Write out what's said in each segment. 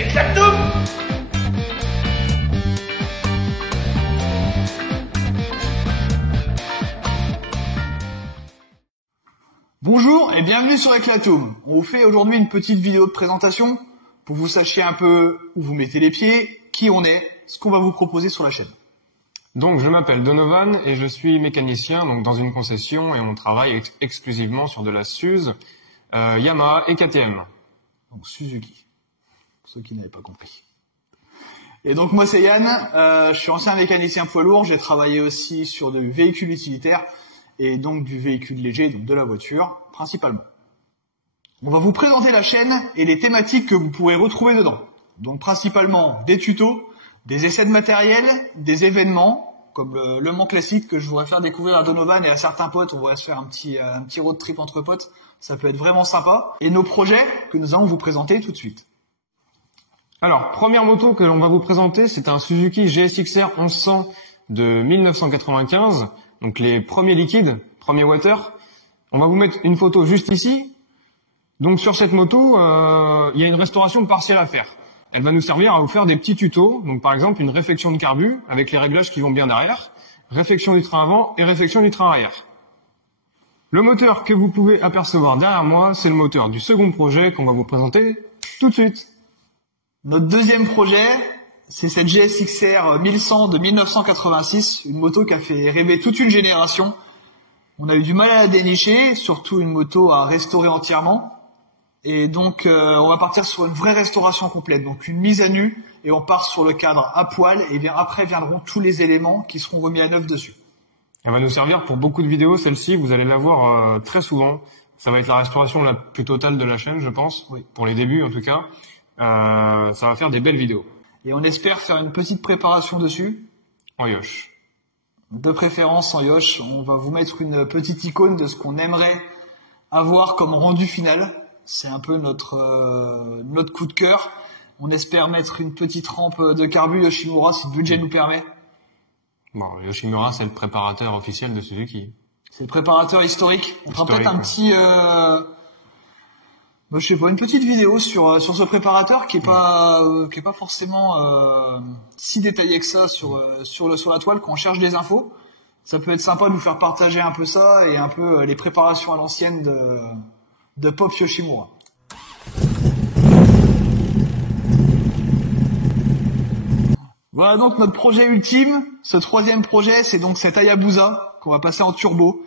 Éclate tout. Bonjour et bienvenue sur Eclatoum. On vous fait aujourd'hui une petite vidéo de présentation pour que vous sachiez un peu où vous mettez les pieds, qui on est, ce qu'on va vous proposer sur la chaîne. Donc je m'appelle Donovan et je suis mécanicien donc dans une concession et on travaille exclusivement sur de la Suze, Yamaha et KTM. Donc Suzuki, pour ceux qui n'avaient pas compris. Et donc moi c'est Yann, je suis ancien mécanicien poids lourd, j'ai travaillé aussi sur du véhicule utilitaire et donc du véhicule léger, donc de la voiture, principalement. On va vous présenter la chaîne et les thématiques que vous pourrez retrouver dedans. Donc principalement des tutos, des essais de matériel, des événements, comme le Mans classique que je voudrais faire découvrir à Donovan et à certains potes. On va se faire un petit road trip entre potes, ça peut être vraiment sympa. Et nos projets que nous allons vous présenter tout de suite. Alors, première moto que l'on va vous présenter, c'est un Suzuki GSX-R 1100 de 1995. Donc les premiers liquides, premiers water. On va vous mettre une photo juste ici. Donc sur cette moto, il y a une restauration partielle à faire. Elle va nous servir à vous faire des petits tutos. Donc par exemple une réfection de carbu avec les réglages qui vont bien derrière, réfection du train avant et réfection du train arrière. Le moteur que vous pouvez apercevoir derrière moi, c'est le moteur du second projet qu'on va vous présenter tout de suite. Notre deuxième projet, c'est cette GSX-R 1100 de 1986, une moto qui a fait rêver toute une génération. On a eu du mal à la dénicher, surtout une moto à restaurer entièrement. Et donc on va partir sur une vraie restauration complète, donc une mise à nu, et on part sur le cadre à poil, et bien après viendront tous les éléments qui seront remis à neuf dessus. Elle va nous servir pour beaucoup de vidéos, celle-ci, vous allez la voir très souvent. Ça va être la restauration la plus totale de la chaîne, je pense, oui, pour les débuts en tout cas. Ça va faire des belles vidéos. Et on espère faire une petite préparation dessus. En yoche. De préférence en yoche. On va vous mettre une petite icône de ce qu'on aimerait avoir comme rendu final. C'est un peu notre coup de cœur. On espère mettre une petite rampe de carbu Yoshimura si le budget nous permet. Bon, Yoshimura, c'est le préparateur officiel de Suzuki. C'est le préparateur historique. On fera peut-être un petit... je sais pas, une petite vidéo sur ce préparateur qui est pas forcément si détaillé que ça sur la toile quand on cherche des infos. Ça peut être sympa de vous faire partager un peu ça et un peu les préparations à l'ancienne de Pop Yoshimura. Voilà donc notre projet ultime. Ce troisième projet, c'est donc cette Hayabusa qu'on va passer en turbo.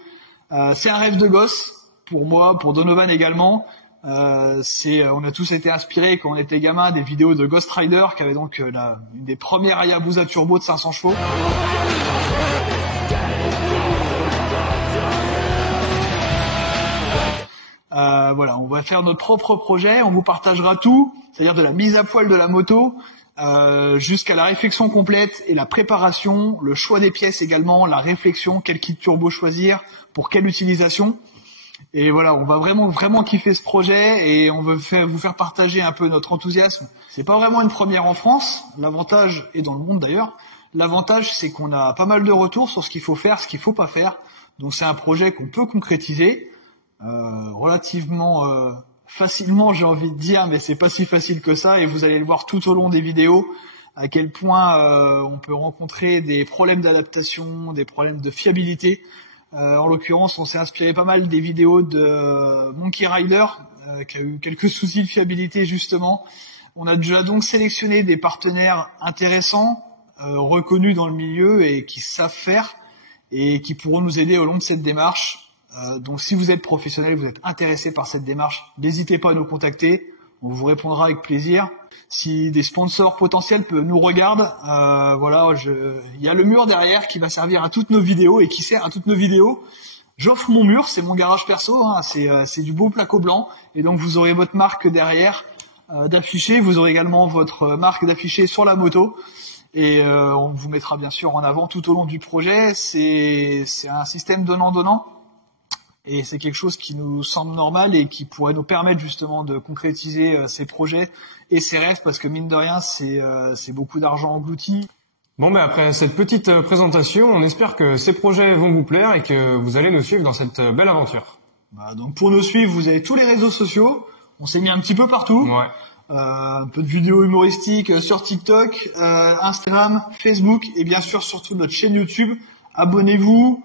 C'est un rêve de gosse pour moi, pour Donovan également. On a tous été inspirés quand on était gamin des vidéos de Ghost Rider qui avait donc une des premières Hayabusa turbo de 500 chevaux. Voilà, on va faire notre propre projet, on vous partagera tout, c'est-à-dire de la mise à poil de la moto jusqu'à la réflexion complète et la préparation, le choix des pièces également, la réflexion, quel kit turbo choisir, pour quelle utilisation. Et voilà, on va vraiment kiffer ce projet et on veut vous faire partager un peu notre enthousiasme. C'est pas vraiment une première en France, l'avantage, et dans le monde d'ailleurs, l'avantage c'est qu'on a pas mal de retours sur ce qu'il faut faire, ce qu'il faut pas faire. Donc c'est un projet qu'on peut concrétiser relativement facilement, j'ai envie de dire, mais c'est pas si facile que ça et vous allez le voir tout au long des vidéos à quel point on peut rencontrer des problèmes d'adaptation, des problèmes de fiabilité. En l'occurrence, on s'est inspiré pas mal des vidéos de Monkey Rider, qui a eu quelques soucis de fiabilité justement. On a déjà donc sélectionné des partenaires intéressants, reconnus dans le milieu et qui savent faire et qui pourront nous aider au long de cette démarche. Donc si vous êtes professionnel, vous êtes intéressé par cette démarche, n'hésitez pas à nous contacter, on vous répondra avec plaisir. Si des sponsors potentiels nous regardent, voilà, il y a le mur derrière qui va servir à toutes nos vidéos et qui sert à toutes nos vidéos. J'offre mon mur, c'est mon garage perso, hein, c'est du beau placo blanc et donc vous aurez votre marque derrière d'afficher, vous aurez également votre marque d'afficher sur la moto et on vous mettra bien sûr en avant tout au long du projet. C'est un système donnant-donnant. Et c'est quelque chose qui nous semble normal et qui pourrait nous permettre justement de concrétiser ces projets et ces rêves parce que mine de rien, c'est beaucoup d'argent englouti. Bon, mais après cette petite présentation, on espère que ces projets vont vous plaire et que vous allez nous suivre dans cette belle aventure. Donc pour nous suivre, vous avez tous les réseaux sociaux. On s'est mis un petit peu partout. Ouais. un peu de vidéos humoristiques sur TikTok, Instagram, Facebook et bien sûr surtout notre chaîne YouTube. Abonnez-vous,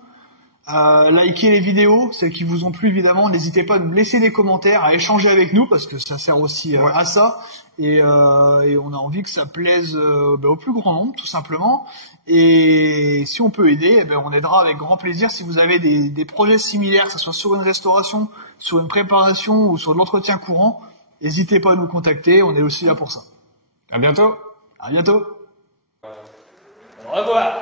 likez les vidéos, celles qui vous ont plu évidemment. N'hésitez pas à nous laisser des commentaires, à échanger avec nous parce que ça sert aussi à ça. Et on a envie que ça plaise au plus grand nombre tout simplement. Et si on peut aider, on aidera avec grand plaisir. Si vous avez des projets similaires, que ce soit sur une restauration, sur une préparation ou sur de l'entretien courant, n'hésitez pas à nous contacter, on est aussi là pour ça. À bientôt. À bientôt. Au revoir.